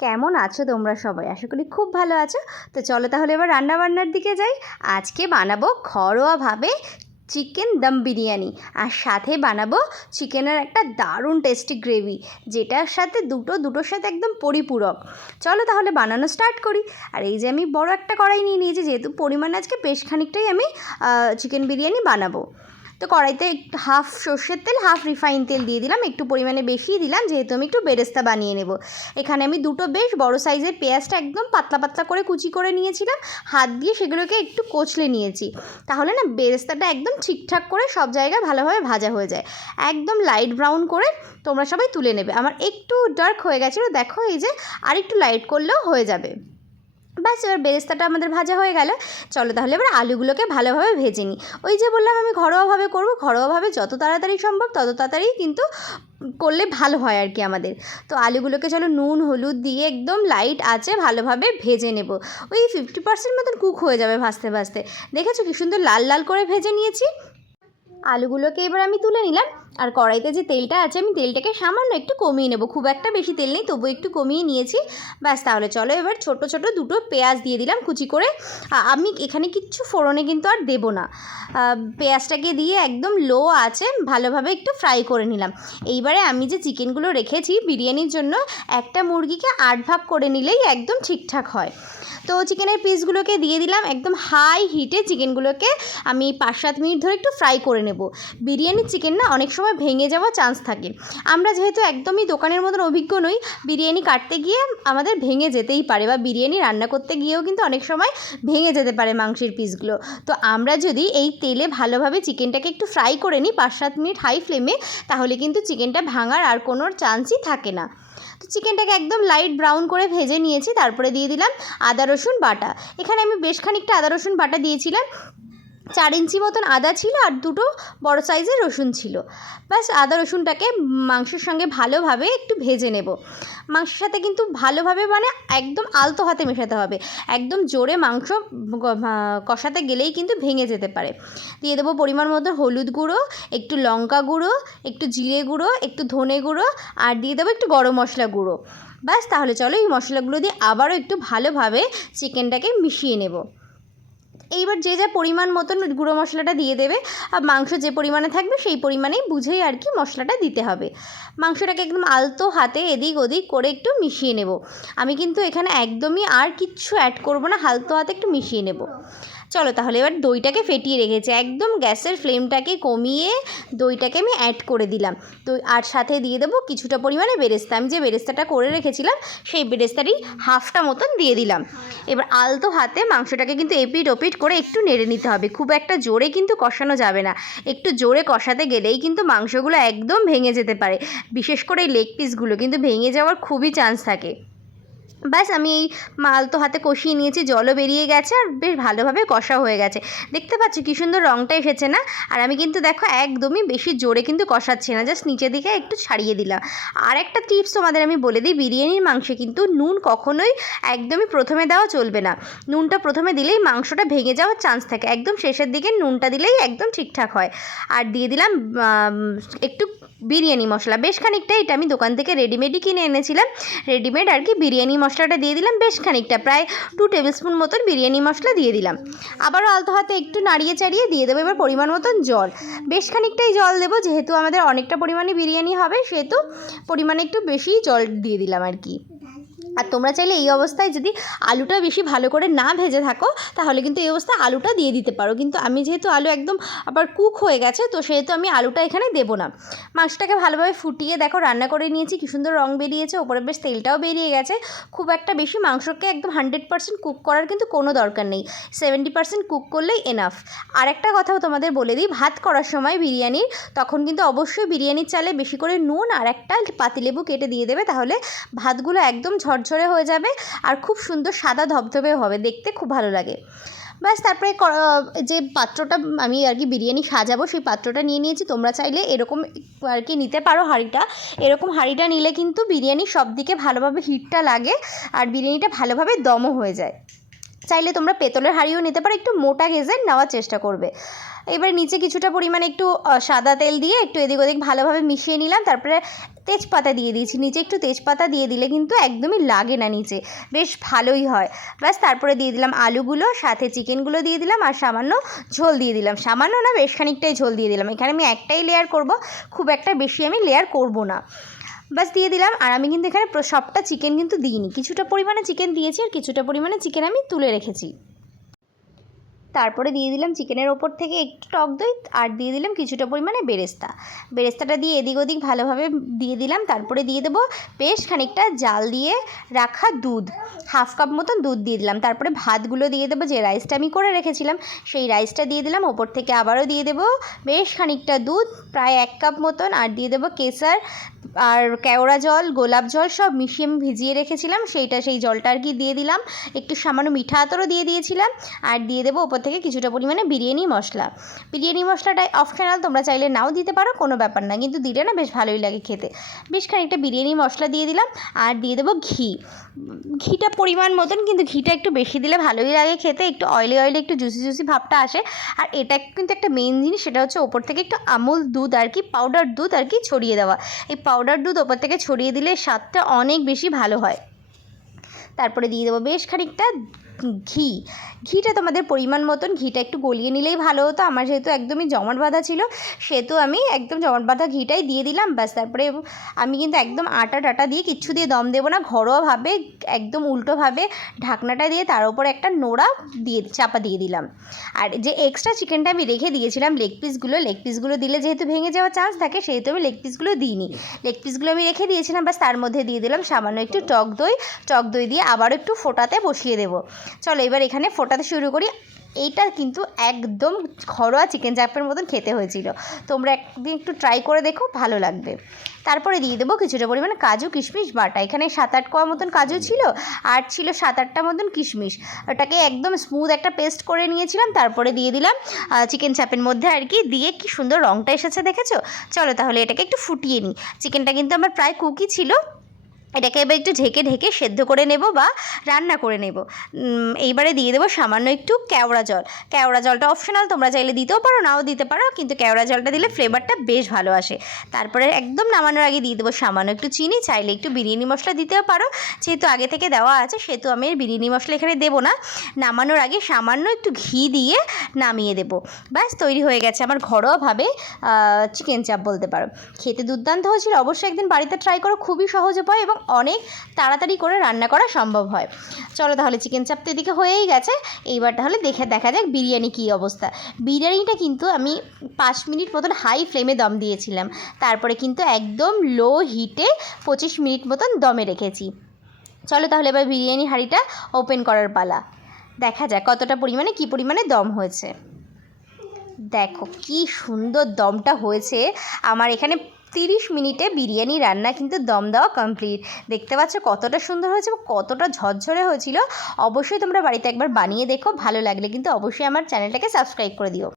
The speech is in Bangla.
কেমন আছো তোমরা সবাই? আশা করি খুব ভালো আছো। তো চলো তাহলে এবার রান্নাবান্নার দিকে যাই। আজকে বানাবো ঘরোয়াভাবে চিকেন দম বিরিয়ানি, আর সাথে বানাবো চিকেনের একটা দারুণ টেস্টি গ্রেভি, যেটার সাথে দুটোর সাথে একদম পরিপূরক। চলো তাহলে বানানো স্টার্ট করি। আর এই যে আমি বড় একটা কড়াই নিয়ে নিয়েছি, যেহেতু পরিমাণ আজকে বেশ খানিকটাই আমি চিকেন বিরিয়ানি বানাবো। তো কড়াইতে হাফ সর্ষের তেল হাফ রিফাইন তেল দিয়ে দিলাম, একটু পরিমাণে বেশিই দিলাম, যেহেতু আমি একটু বেরেস্তা বানিয়ে নেব। এখানে আমি দুটো বেশ বড় সাইজের পেঁয়াজটা একদম পাতলা পাতলা করে কুচি করে নিয়েছিলাম, হাত দিয়ে সেগুলোকে একটু কচলে নিয়েছি, তাহলে না বেরেস্তাটা একদম ঠিকঠাক করে সব জায়গায় ভালোভাবে ভাজা হয়ে যায়। একদম লাইট ব্রাউন করে তোমরা সবাই তুলে নেবে। আমার একটু ডার্ক হয়ে গেছিলো, দেখো এই যে আর একটু লাইট করলেও হয়ে যাবে। ব্যাস, এবার বেরেস্তাটা আমাদের ভাজা হয়ে গেল। চলো তাহলে এবার আলুগুলোকে ভালোভাবে ভেজে নিই। ওই যে বললাম আমি ঘরোয়াভাবে করবো, ঘরোয়াভাবে যত তাড়াতাড়ি সম্ভব তত তাড়াতাড়ি কিন্তু করলে ভালো হয় আর কি আমাদের। তো আলুগুলোকে চলো নুন হলুদ দিয়ে একদম লাইট আঁচে ভালোভাবে ভেজে নেব। ওই 50% মতন কুক হয়ে যাবে ভাজতে ভাজতে। দেখেছো কি সুন্দর লাল লাল করে ভেজে নিয়েছি। আলুগুলোকে এবার আমি তুলে নিলাম, আর কড়াইতে যে তেলটা আছে আমি তেলটাকে সামান্য একটু কমিয়ে নেব, খুব একটা বেশি তেল নেই, তবু একটু কমিয়ে নিয়েছি। ব্যাস, তাহলে চলো এবার ছোট ছোট দুটো পেঁয়াজ দিয়ে দিলাম কুচি করে। আমি এখানে কিচ্ছু ফোড়নে কিন্তু আর দেবো না, পেঁয়াজটাকে দিয়ে একদম লো আছে ভালোভাবে একটু ফ্রাই করে নিলাম। এইবারে আমি যে চিকেনগুলো রেখেছি বিরিয়ানির জন্য, একটা মুরগিকে 8 ভাগ করে নিলেই একদম ঠিকঠাক হয়। তো চিকেনের পিসগুলোকে দিয়ে দিলাম, একদম হাই হিটে চিকেনগুলোকে আমি 5-7 মিনিট ধরে একটু ফ্রাই করে নেব। বিরিয়ানির চিকেন না অনেক সময় ভেঙে যাওয়ার চান্স থাকে। আমরা যেহেতু একদমই দোকানের মতন অভিজ্ঞ নই, বিরিয়ানি কাটতে গিয়ে আমাদের ভেঙে যেতেই পারে, বা বিরিয়ানি রান্না করতে গিয়েও কিন্তু অনেক সময় ভেঙে যেতে পারে মাংসের পিসগুলো। তো আমরা যদি এই তেলে ভালোভাবে চিকেনটাকে একটু ফ্রাই করে নিই 5-7 মিনিট হাই ফ্লেমে, তাহলে কিন্তু চিকেনটা ভাঙার আর কোনো চান্সই থাকে না। তো চিকেনটাকে একদম লাইট ব্রাউন করে ভেজে নিয়েছি, তারপরে দিয়ে দিলাম আদা রসুন বাটা। এখানে আমি বেশ খানিকটা আদা রসুন বাটা দিয়েছিলাম, 4 ইঞ্চি মতন আদা ছিল আর দুটো বড় সাইজের রসুন ছিল। ব্যাস, আদা রসুনটাকে মাংসের সঙ্গে ভালোভাবে একটু ভেজে নেব। মাংসের সাথে কিন্তু ভালোভাবে মানে একদম আলতো হাতে মেশাতে হবে, একদম জোরে মাংস কষাতে গেলেই কিন্তু ভেঙে যেতে পারে। দিয়ে দেবো পরিমাণ মতো হলুদ গুঁড়ো, একটু লঙ্কা গুঁড়ো, একটু জিরে গুঁড়ো, একটু ধনে গুঁড়ো, আর দিয়ে দেবো একটু গরম মশলা গুঁড়ো। ব্যাস, তাহলে চলো এই মশলাগুলো দিয়ে আবারও একটু ভালোভাবে চিকেনটাকে মিশিয়ে নেব। এইবার যে যা পরিমাণ মতন গুঁড়ো মশলাটা দিয়ে দেবে, আর মাংস যে পরিমাণে থাকবে সেই পরিমাণেই বুঝেই আর কি মশলাটা দিতে হবে। মাংসটাকে একদম আলতো হাতে এদিক ওদিক করে একটু মিশিয়ে নেব। আমি কিন্তু এখানে একদমই আর কিচ্ছু অ্যাড করব না, আলতো হাতে একটু মিশিয়ে নেব। চলো তাহলে এবার দইটাকে ফেটিয়ে রেখেছি, একদম গ্যাসের ফ্লেমটাকে কমিয়ে দইটাকে আমি অ্যাড করে দিলাম। দই আর সাথে দিয়ে দেবো কিছুটা পরিমাণে বেরেস্তা। আমি যে বেরেস্তাটা করে রেখেছিলাম সেই বেরেস্তারই হাফটা মতন দিয়ে দিলাম। এবার আলতো হাতে মাংসটাকে কিন্তু এপিট ওপিট করে একটু নেড়ে নিতে হবে, খুব একটা জোরে কিন্তু কষানো যাবে না। একটু জোরে কষাতে গেলেই কিন্তু মাংসগুলো একদম ভেঙে যেতে পারে, বিশেষ করে এই লেগ পিসগুলো কিন্তু ভেঙে যাওয়ার খুবই চান্স থাকে। ব্যাস, আমি এই আলতো হাতে কষিয়ে নিয়েছি, জলও বেরিয়ে গেছে আর বেশ ভালোভাবে কষা হয়ে গেছে। দেখতে পাচ্ছি কী সুন্দর রঙটা এসেছে না? আর আমি কিন্তু দেখো একদমই বেশি জোরে কিন্তু কষাচ্ছি না, জাস্ট নিচের দিকে একটু ছাড়িয়ে দিলাম। আর একটা টিপস তোমাদের আমি বলে দিই, বিরিয়ানির মাংসে কিন্তু নুন কখনোই একদমই প্রথমে দেওয়া চলবে না। নুনটা প্রথমে দিলেই মাংসটা ভেঙে যাওয়ার চান্স থাকে, একদম শেষের দিকে নুনটা দিলেই একদম ঠিকঠাক হয়। আর দিয়ে দিলাম একটু বিরিয়ানি মশলা, বেশ খানিকটা, এটা আমি দোকান থেকে রেডিমেডই কিনে এনেছিলাম, রেডিমেড আর কি। বিরিয়ানি মশলাটা দিয়ে দিলাম বেশ খানিকটা, প্রায় 2 টেবিল স্পুন মতন বিরিয়ানি মশলা দিয়ে দিলাম। আবারও আলতো হাতে একটু নাড়িয়ে চাড়িয়ে দিয়ে দেবো এবার পরিমাণ মতন জল। বেশ খানিকটাই জল দেবো, যেহেতু আমাদের অনেকটা পরিমাণে বিরিয়ানি হবে সেহেতু পরিমাণে একটু বেশিই জল দিয়ে দিলাম আর কি। আর তোমরা চাইলে এই অবস্থায় যদি আলুটা বেশি ভালো করে না ভেজে থাকো, তাহলে কিন্তু এই অবস্থায় আলুটা দিয়ে দিতে পারো, কিন্তু আমি যেহেতু আলু একদম আবার কুক হয়ে গেছে, তো সেহেতু আমি আলুটা এখানে দেবো না। মাংসটাকে ভালোভাবে ফুটিয়ে দেখো রান্না করে নিয়েছি, কী সুন্দর রং বেরিয়েছে, ওপরে বেশ তেলটাও বেরিয়ে গেছে। খুব একটা বেশি মাংসকে একদম 100% কুক করার কিন্তু কোনো দরকার নেই, 70% কুক করলেই এনাফ। আর একটা কথাও তোমাদের বলে দিই, ভাত করার সময় বিরিয়ানির, তখন কিন্তু অবশ্যই বিরিয়ানির চালে বেশি করে নুন আর একটা পাতিলেবু কেটে দিয়ে দেবে, তাহলে ভাতগুলো একদম ঝরঝরে হয়ে যাবে আর খুব সুন্দর সাদা ধবধবে হবে, দেখতে খুব ভালো লাগে। ব্যাস, তারপরে যে পাত্রটা আমি আর কি বিরিয়ানি সাজাবো সেই পাত্রটা নিয়ে নিয়েছি। তোমরা চাইলে এরকম আর কি নিতে পারো হাঁড়িটা, এরকম হাঁড়িটা নিলে কিন্তু বিরিয়ানির সব দিকে ভালোভাবে হিটটা লাগে আর বিরিয়ানিটা ভালোভাবে দমও হয়ে যায়। চাইলে তোমরা পেতলের হাঁড়িও নিতে পারো, একটু মোটা গেজের নেওয়ার চেষ্টা করবে। এবার নিচে কিছুটা পরিমাণে একটু সাদা তেল দিয়ে একটু এদিক ওদিক ভালোভাবে মিশিয়ে নিলাম। তারপরে তেজপাতা দিয়ে দিয়েছি, নিচে একটু তেজপাতা দিয়ে দিলে কিন্তু একদমই লাগে না নিচে, বেশ ভালোই হয়। ব্যাস তারপরে দিয়ে দিলাম আলুগুলো, সাথে চিকেনগুলো দিয়ে দিলাম আর সামান্য ঝোল দিয়ে দিলাম, সামান্য না বেশ খানিকটাই ঝোল দিয়ে দিলাম। এখানে আমি একটাই লেয়ার করব, খুব একটা বেশি আমি লেয়ার করব না। বাস দিয়ে দিলাম। আর আমি কিন্তু এখানে সবটা চিকেন কিন্তু দিইনি, কিছুটা পরিমাণে চিকেন দিয়েছি আর কিছুটা পরিমাণে চিকেন আমি তুলে রেখেছি। তারপরে দিয়ে দিলাম চিকেনের ওপর থেকে একটু টক দই আর দিয়ে দিলাম কিছুটা পরিমাণে বেরেস্তাটা দিয়ে এদিক ওদিক ভালোভাবে দিয়ে দিলাম। তারপরে দিয়ে দেবো বেশ খানিকটা জাল দিয়ে রাখা দুধ, হাফ কাপ মতন দুধ দিয়ে দিলাম। তারপরে ভাতগুলো দিয়ে দেবো, যে রাইসটা আমি করে রেখেছিলাম সেই রাইসটা দিয়ে দিলাম। ওপর থেকে আবারও দিয়ে দেবো বেশ খানিকটা দুধ, প্রায় 1 কাপ মতন, আর দিয়ে দেবো কেশর আর কেওড়া জল, গোলাপ জল সব মিশিয়ে আমি ভিজিয়ে রেখেছিলাম সেই জলটা আর কি দিয়ে দিলাম। একটু সামান্য মিঠা আতরও দিয়ে দিয়েছিলাম। আর দিয়ে দেবো ওপর থেকে কিছুটা পরিমাণে বিরিয়ানি মশলাটা অপশনাল, তোমরা চাইলে নাও দিতে পারো, কোনো ব্যাপার না, কিন্তু দিলে না বেশ ভালোই লাগে খেতে। বেশ খানিকটা বিরিয়ানি মশলা দিয়ে দিলাম। আর দিয়ে দেবো ঘিটা পরিমাণ মতন, কিন্তু ঘিটা একটু বেশি দিলে ভালোই লাগে খেতে, একটু অয়েলি একটু জুসি ভাবটা আসে। আর এটা কিন্তু একটা মেন জিনিস, সেটা হচ্ছে ওপর থেকে একটু আমুল দুধ আর কি, পাউডার দুধ আর কি ছড়িয়ে দেওয়া। এই পাউডার দুধ ওপর থেকে ছড়িয়ে দিলে স্বাদটা অনেক বেশি ভালো হয়। তারপরে দিয়ে দেবো বেশ খানিকটা ঘিটা তোমাদের পরিমাণ মতন, ঘিটা একটু গলিয়ে নিলেই ভালো হতো। আমার যেহেতু একদমই জমাট বাঁধা ছিল সেহেতু আমি একদম জমাট বাঁধা ঘিটাই দিয়ে দিলাম। ব্যাস তারপরে আমি কিন্তু একদম আটা টাটা দিয়ে কিচ্ছু দিয়ে দম দেবো না, ঘরোয়াভাবে একদম উল্টোভাবে ঢাকনাটা দিয়ে তার উপর একটা নোড়া দিয়ে চাপা দিয়ে দিলাম। আর যে এক্সট্রা চিকেনটা আমি রেখে দিয়েছিলাম লেগ পিসগুলো দিলে যেহেতু ভেঙে যাওয়ার চান্স থাকে, সেহেতু আমি লেগ পিসগুলো দিইনি। লেগ পিসগুলো আমি রেখে দিয়েছিলাম। ব্যাস তার মধ্যে দিয়ে দিলাম সামান্য একটু টক দই দিয়ে আবারও একটু ফোটাতে বসিয়ে দেবো। চলো এবার এখানে ফোটাতে শুরু করি। এইটা কিন্তু একদম ঘরোয়া চিকেন চাপের মতন খেতে হয়েছিল, তোমরা একদিন একটু ট্রাই করে দেখো, ভালো লাগবে। তারপরে দিয়ে দেবো কিছুটা পরিমাণে কাজু কিশমিশ বাটা, এখানে 7-8 কোয়া মতন কাজু ছিল আর ছিল 7-8টা মতন কিশমিশ, ওটাকে একদম স্মুথ একটা পেস্ট করে নিয়েছিলাম। তারপরে দিয়ে দিলাম চিকেন চাপের মধ্যে আর কি, দিয়ে কি সুন্দর রঙটা এসেছে দেখেছো। চলো তাহলে এটাকে একটু ফুটিয়ে নিই। চিকেনটা কিন্তু আমার প্রায় কুকই ছিল, এটাকে এবার একটু ঢেকে সেদ্ধ করে নেব বা রান্না করে নেব। এইবারে দিয়ে দেবো সামান্য একটু কেওড়া জলটা অপশনাল, তোমরা চাইলে দিতেও পারো নাও দিতে পারো, কিন্তু কেওড়া জলটা দিলে ফ্লেভারটা বেশ ভালো আসে। তারপরে একদম নামানোর আগে দিয়ে দেবো সামান্য একটু চিনি, চাইলে একটু বিরিয়ানি মশলা দিতেও পারো, যেহেতু আগে থেকে দেওয়া আছে সেহেতু আমি বিরিয়ানি মশলা এখানে দেবো না। নামানোর আগে সামান্য একটু ঘি দিয়ে নামিয়ে দেবো। ব্যাস তৈরি হয়ে গেছে আমার ঘরোয়াভাবে চিকেন চাপ বলতে পারো। খেতে দুর্দান্ত হয়েছিল, অবশ্যই একদিন বাড়িতে ট্রাই করো, খুবই সহজ উপায় এবং অনেক তাড়াতাড়ি করে রান্না করা সম্ভব হয়। চলো তাহলে চিকেন চাপ তো এদিকে হয়েই গেছে, এইবার তাহলে দেখা যাক বিরিয়ানি কী অবস্থা। বিরিয়ানিটা কিন্তু আমি 5 মিনিট মতন হাই ফ্লেমে দম দিয়েছিলাম, তারপরে কিন্তু একদম লো হিটে 25 মিনিট মতন দমে রেখেছি। চলো তাহলে এবার বিরিয়ানি হাঁড়িটা ওপেন করার পালা, দেখা যাক কতটা পরিমাণে কী পরিমাণে দম হয়েছে। দেখো কি সুন্দর দমটা হয়েছে আমার এখানে। 30 মিনিটে বিরিয়ানি রান্না কিন্তু দম দেওয়া কমপ্লিট। দেখতে পাচ্ছ কতটা সুন্দর হয়েছে, কতটা ঝরঝরে হয়েছিল। অবশ্যই তোমরা বাড়িতে একবার বানিয়ে দেখো, ভালো লাগলে কিন্তু অবশ্যই আমার চ্যানেলটাকে সাবস্ক্রাইব করে দিও।